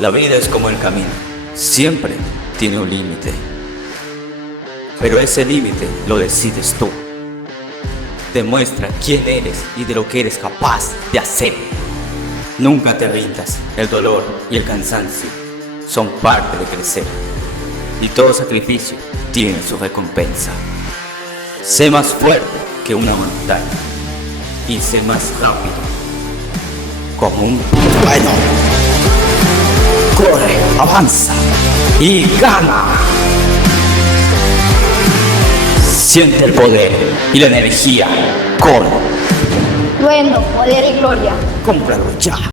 La vida es como el camino, siempre tiene un límite. Pero ese límite lo decides tú. Demuestra quién eres y de lo que eres capaz de hacer. Nunca te rindas, el dolor y el cansancio son parte de crecer. Y todo sacrificio tiene su recompensa. Sé más fuerte que una montaña y sé más rápido como un trueno. Corre, avanza y gana. Siente el poder y la energía con Trueno, poder y gloria. Cómpralo ya.